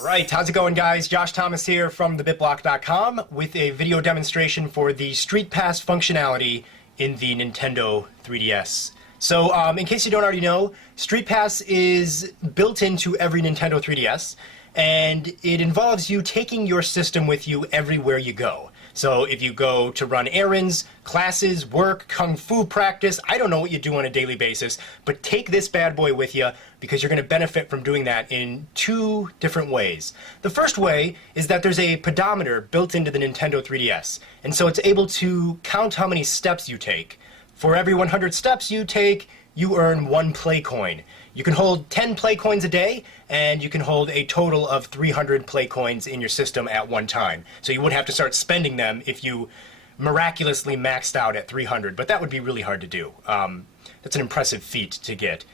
Alright, how's it going, guys? Josh Thomas here from thebitblock.com with a video demonstration for the Street Pass functionality in the Nintendo 3DS. So, in case you don't already know, Street Pass is built into every Nintendo 3DS, and it involves you taking your system with you everywhere you go. So if you go to run errands, classes, work, kung fu practice, I don't know what you do on a daily basis, but take this bad boy with you because you're going to benefit from doing that in two different ways. The first way is that there's a pedometer built into the Nintendo 3DS, and so it's able to count how many steps you take. For every 100 steps you take, you earn 1 play coin. You can hold 10 play coins a day, and you can hold a total of 300 play coins in your system at one time. So you wouldn't have to start spending them if you miraculously maxed out at 300, but that would be really hard to do. That's an impressive feat to get.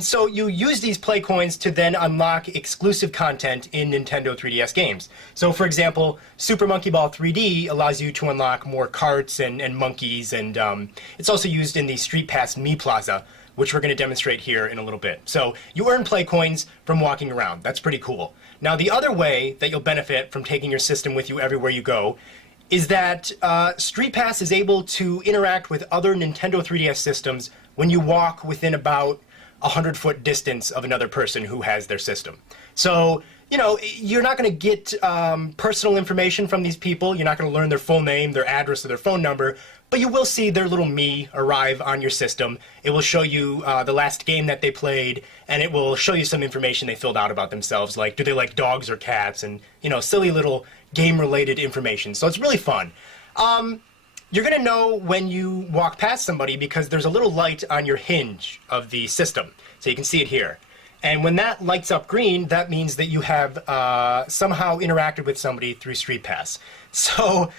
So you use these play coins to then unlock exclusive content in Nintendo 3DS games. So for example, Super Monkey Ball 3D allows you to unlock more carts and monkeys, and it's also used in the Street Pass Mii Plaza, which we're going to demonstrate here in a little bit. So you earn play coins from walking around. That's pretty cool. Now the other way that you'll benefit from taking your system with you everywhere you go is that Street Pass is able to interact with other Nintendo 3DS systems when you walk within about 100-foot distance of another person who has their system. So, you know, you're not going to get personal information from these people. You're not going to learn their full name, their address, or their phone number, but you will see their little Mii arrive on your system. It will show you the last game that they played, and it will show you some information they filled out about themselves, like do they like dogs or cats, and, you know, silly little game-related information. So it's really fun. You're going to know when you walk past somebody because there's a little light on your hinge of the system. So you can see it here. And when that lights up green, that means that you have somehow interacted with somebody through Street Pass. So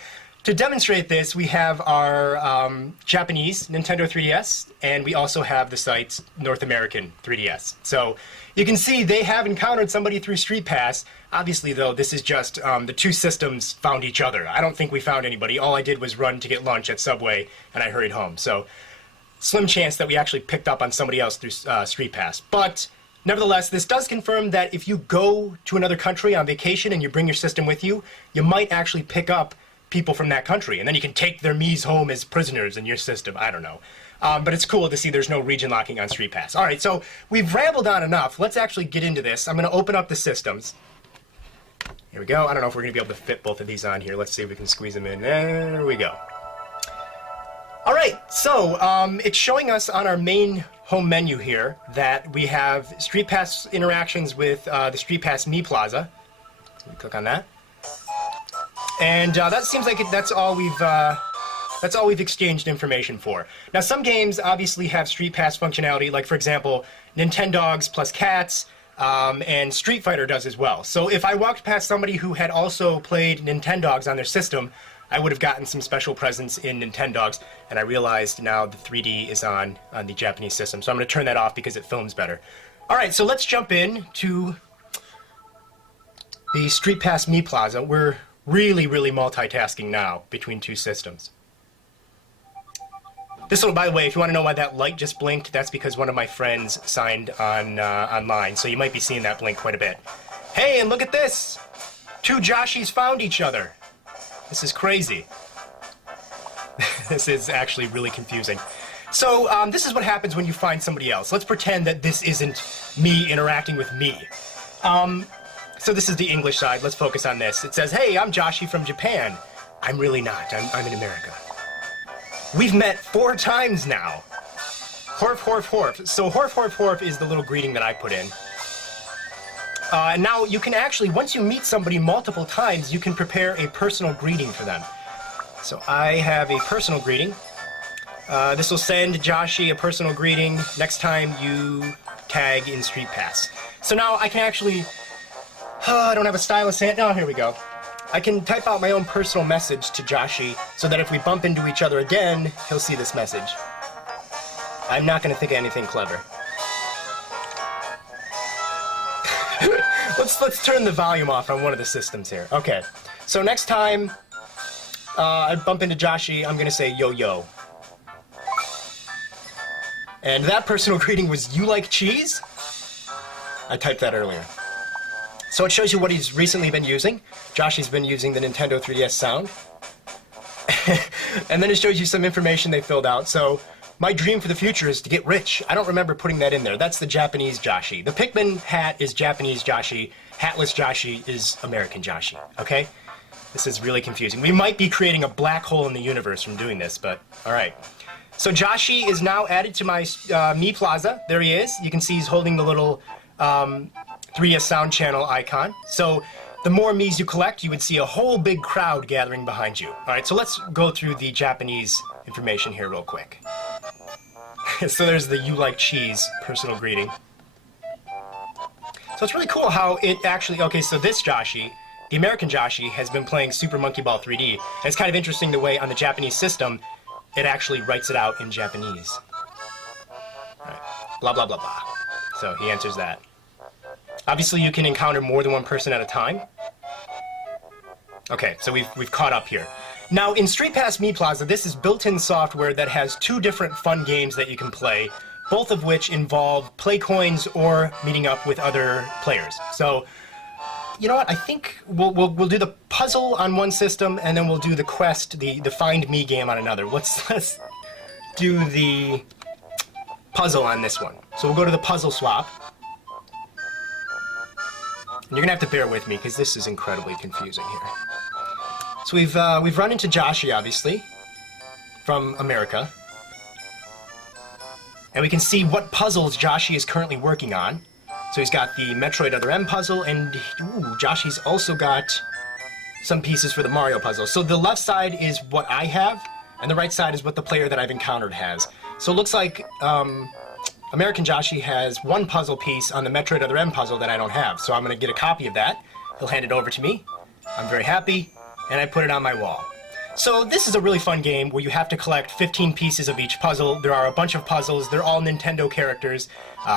to demonstrate this, we have our Japanese Nintendo 3DS, and we also have the site's North American 3DS. So you can see they have encountered somebody through Street Pass. Obviously, though, this is just the two systems found each other. I don't think we found anybody. All I did was run to get lunch at Subway, and I hurried home. So slim chance that we actually picked up on somebody else through Street Pass. But nevertheless, this does confirm that if you go to another country on vacation and you bring your system with you, you might actually pick up people from that country, and then you can take their Mii's home as prisoners in your system. I don't know. But it's cool to see there's no region locking on Street Pass. All right, so we've rambled on enough. Let's actually get into this. I'm going to open up the systems. Here we go. I don't know if we're going to be able to fit both of these on here. Let's see if we can squeeze them in. There we go. All right, so it's showing us on our main home menu here that we have Street Pass interactions with the Street Pass Mii Plaza. So we click on that. And that seems like that's all we've exchanged information for. Now, some games obviously have Street Pass functionality, like for example, Nintendogs plus Cats, and Street Fighter does as well. So if I walked past somebody who had also played Nintendogs on their system, I would have gotten some special presents in Nintendogs, and I realized now the 3D is on the Japanese system. So I'm going to turn that off because it films better. All right, so let's jump in to the Street Pass Mii Plaza. We're really multitasking now between two systems. This one, by the way, if you want to know why that light just blinked, that's because one of my friends signed on online, so you might be seeing that blink quite a bit. Hey, and look at this! Two Joshies found each other. This is crazy. This is actually really confusing. So, this is what happens when you find somebody else. Let's pretend that this isn't me interacting with me. So this is the English side. Let's focus on this. It says, hey, I'm Joshi from Japan. I'm really not. I'm in America. We've met 4 times now. Horf, horf, horf. So horf, horf, horf is the little greeting that I put in. And now you can actually, once you meet somebody multiple times, you can prepare a personal greeting for them. So I have a personal greeting. This will send Joshi a personal greeting next time you tag in Street Pass. So now I can actually... I don't have a stylus hand. Oh, here we go. I can type out my own personal message to Joshi so that if we bump into each other again, he'll see this message. I'm not going to think of anything clever. Let's turn the volume off on one of the systems here. Okay. So next time I bump into Joshi, I'm going to say yo-yo. And that personal greeting was, you like cheese? I typed that earlier. So it shows you what he's recently been using. Joshy's been using the Nintendo 3DS Sound. And then it shows you some information they filled out. So my dream for the future is to get rich. I don't remember putting that in there. That's the Japanese Joshy. The Pikmin hat is Japanese Joshy. Hatless Joshy is American Joshy. Okay? This is really confusing. We might be creating a black hole in the universe from doing this, but alright. So Joshy is now added to my Mii Plaza. There he is. You can see he's holding the little 3DS Sound Channel icon. So the more Miis you collect, you would see a whole big crowd gathering behind you. Alright, so let's go through the Japanese information here real quick. So there's the "You Like Cheese" personal greeting. So it's really cool how it actually... Okay, so this Joshy, the American Joshy, has been playing Super Monkey Ball 3D. And it's kind of interesting the way on the Japanese system, it actually writes it out in Japanese. Alright, blah blah blah blah. So he answers that. Obviously you can encounter more than one person at a time. Okay, so we've caught up here. Now, in Street Pass Mii Plaza, this is built-in software that has 2 different fun games that you can play, both of which involve play coins or meeting up with other players. So, you know what? I think we'll do the puzzle on one system, and then we'll do the quest, the Find Me game on another. Let's do the puzzle on this one. So we'll go to the puzzle swap. And you're gonna have to bear with me because this is incredibly confusing here. So we've run into Joshy, obviously, from America. And we can see what puzzles Joshy is currently working on. So he's got the Metroid Other M puzzle, and Joshy's also got some pieces for the Mario puzzle. So the left side is what I have, and the right side is what the player that I've encountered has. So it looks like American Joshy has 1 puzzle piece on the Metroid Other M puzzle that I don't have. So I'm going to get a copy of that. He'll hand it over to me. I'm very happy. And I put it on my wall. So this is a really fun game where you have to collect 15 pieces of each puzzle. There are a bunch of puzzles. They're all Nintendo characters.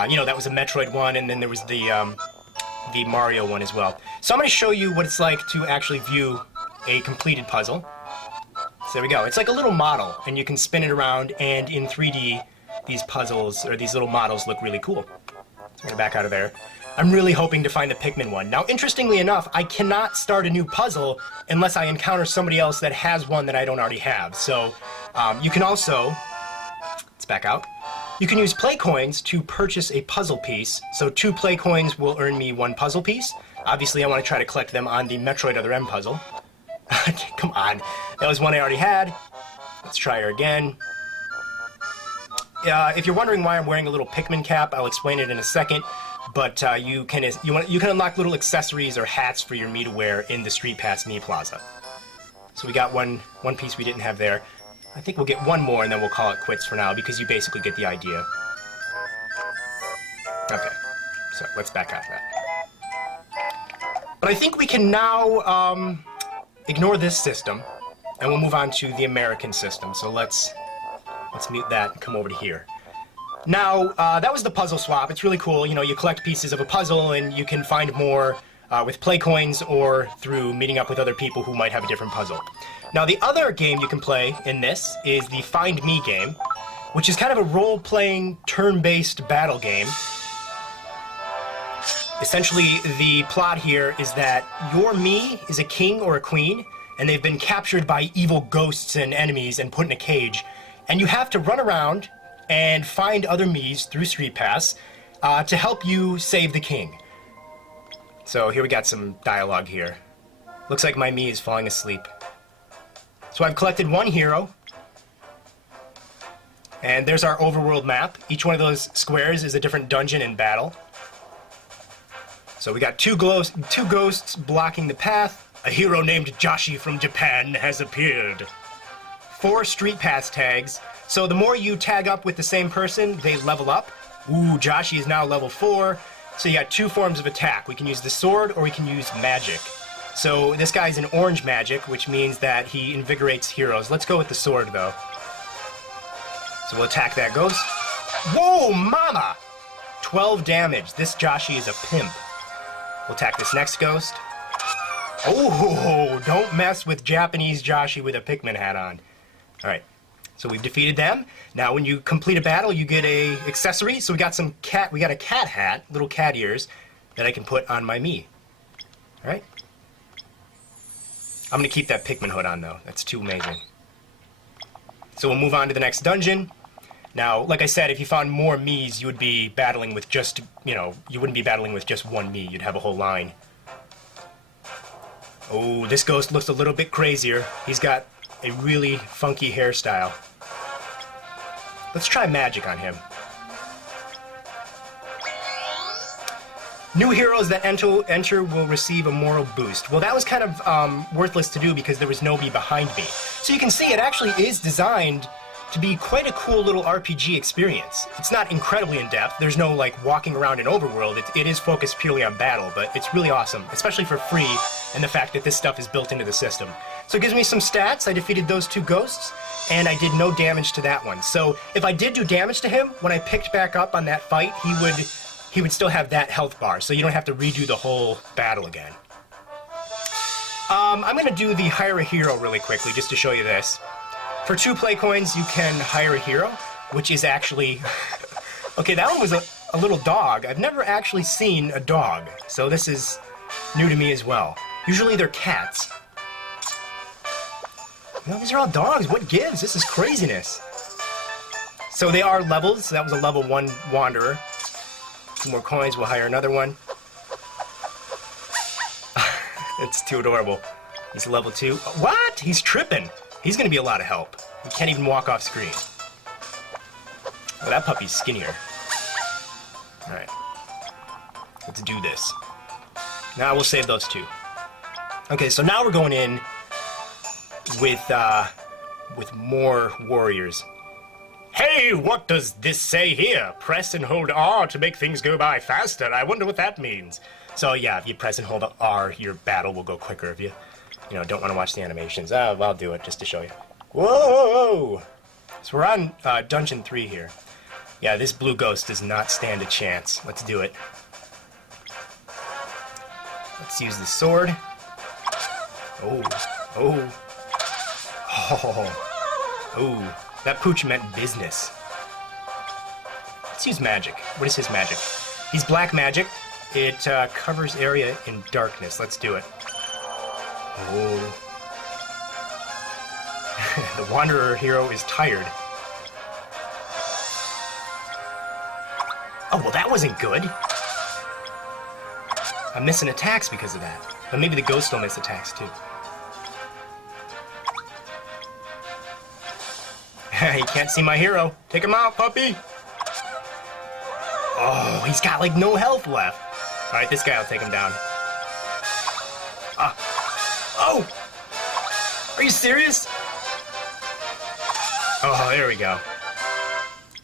You know, that was a Metroid one, and then there was the Mario one as well. So I'm going to show you what it's like to actually view a completed puzzle. So there we go. It's like a little model, and you can spin it around, and in 3D, these puzzles, or these little models, look really cool. So I'm going to back out of there. I'm really hoping to find the Pikmin one. Now, interestingly enough, I cannot start a new puzzle unless I encounter somebody else that has one that I don't already have. So, you can also... Let's back out. You can use play coins to purchase a puzzle piece. So 2 play coins will earn me 1 puzzle piece. Obviously, I want to try to collect them on the Metroid Other M puzzle. Come on. That was one I already had. Let's try her again. If you're wondering why I'm wearing a little Pikmin cap, I'll explain it in a second. But you can unlock little accessories or hats for your Mii to wear in the Street Pass Mii Plaza. So we got one piece we didn't have there. I think we'll get 1 more and then we'll call it quits for now because you basically get the idea. Okay, so let's back out of that. But I think we can now ignore this system and we'll move on to the American system. So let's mute that and come over to here. Now, that was the puzzle swap. It's really cool. You know, you collect pieces of a puzzle and you can find more with play coins or through meeting up with other people who might have a different puzzle. Now, the other game you can play in this is the Find Me game, which is kind of a role-playing, turn-based battle game. Essentially, the plot here is that your Mii is a king or a queen, and they've been captured by evil ghosts and enemies and put in a cage. And you have to run around and find other Miis through Street Pass to help you save the king. So here we got some dialogue here. Looks like my Mii is falling asleep. So I've collected 1 hero. And there's our overworld map. Each one of those squares is a different dungeon and battle. So we got 2 ghosts blocking the path. A hero named Joshy from Japan has appeared. 4 Street Pass tags. So the more you tag up with the same person, they level up. Ooh, Joshy is now level 4. So you got 2 forms of attack. We can use the sword or we can use magic. So this guy's an orange magic, which means that he invigorates heroes. Let's go with the sword, though. So we'll attack that ghost. Whoa, mama! 12 damage. This Joshy is a pimp. We'll attack this next ghost. Oh, don't mess with Japanese Joshy with a Pikmin hat on. Alright. So we've defeated them. Now when you complete a battle, you get a accessory. So we got a cat hat, little cat ears, that I can put on my Mii. Alright. I'm gonna keep that Pikmin hood on, though. That's too amazing. So we'll move on to the next dungeon. Now, like I said, if you found more Miis, you would be battling with just, you know, you wouldn't be battling with just one Mii. You'd have a whole line. Oh, this ghost looks a little bit crazier. He's got a really funky hairstyle. Let's try magic on him. New heroes that enter will receive a moral boost. Well, that was kind of worthless to do because there was nobody behind me. So you can see it actually is designed to be quite a cool little RPG experience. It's not incredibly in-depth. There's no, like, walking around an overworld. It is focused purely on battle, but it's really awesome, especially for free, and the fact that this stuff is built into the system. So it gives me some stats. I defeated those 2 ghosts, and I did no damage to that one. So if I did do damage to him, when I picked back up on that fight, he would still have that health bar, so you don't have to redo the whole battle again. I'm going to do the hire a hero really quickly, just to show you this. For 2 play coins, you can hire a hero, which is actually... Okay, that one was a little dog. I've never actually seen a dog, so this is new to me as well. Usually they're cats. No, these are all dogs. What gives? This is craziness. So they are levels. So that was a level 1 wanderer. 2 more coins, we'll hire another one. It's too adorable. He's level 2. What? He's tripping. He's gonna be a lot of help. He can't even walk off screen. Well, that puppy's skinnier. Alright. Let's do this. Now we'll save those 2. Okay, so now we're going in with more warriors. Hey, what does this say here? Press and hold R to make things go by faster. I wonder what that means. So yeah, if you press and hold R, your battle will go quicker if you don't want to watch the animations. I'll do it just to show you. Whoa! So we're on Dungeon 3 here. Yeah, this blue ghost does not stand a chance. Let's do it. Let's use the sword. Oh. That pooch meant business. Let's use magic. What is his magic? He's black magic. It covers area in darkness. Let's do it. Oh. The Wanderer hero is tired. Oh, well, that wasn't good. I'm missing attacks because of that. But maybe the ghost will miss attacks, too. You can't see my hero. Take him out, puppy. Oh, he's got, like, no health left. All right, this guy will take him down. Oh! Are you serious? Oh, there we go.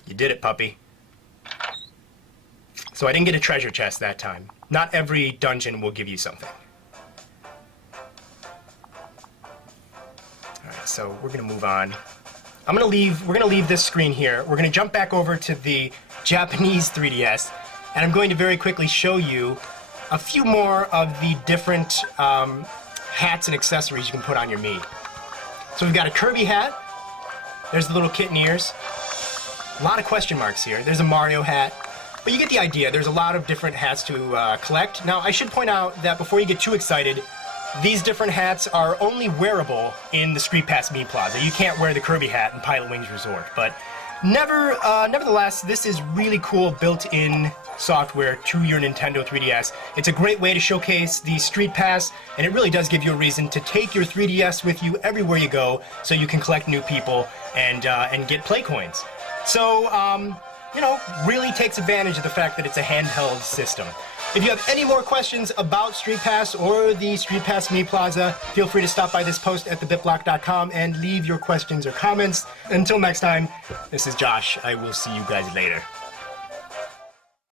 You did it, puppy. So I didn't get a treasure chest that time. Not every dungeon will give you something. Alright, so we're gonna move on. We're gonna leave this screen here. We're gonna jump back over to the Japanese 3DS, and I'm going to very quickly show you a few more of the different hats and accessories you can put on your Mii. So we've got a Kirby hat. There's the little kitten ears. A lot of question marks here. There's a Mario hat. But you get the idea. There's a lot of different hats to collect. Now, I should point out that before you get too excited, these different hats are only wearable in the Street Pass Mii Plaza. You can't wear the Kirby hat in Pilot Wings Resort. But nevertheless, this is really cool built-in software to your Nintendo 3DS. It's a great way to showcase the Street Pass, and it really does give you a reason to take your 3DS with you everywhere you go so you can collect new people and get play coins. So, really takes advantage of the fact that it's a handheld system. If you have any more questions about Street Pass or the Street Pass Mii Plaza, feel free to stop by this post at thebitblock.com and leave your questions or comments. Until next time, this is Josh. I will see you guys later.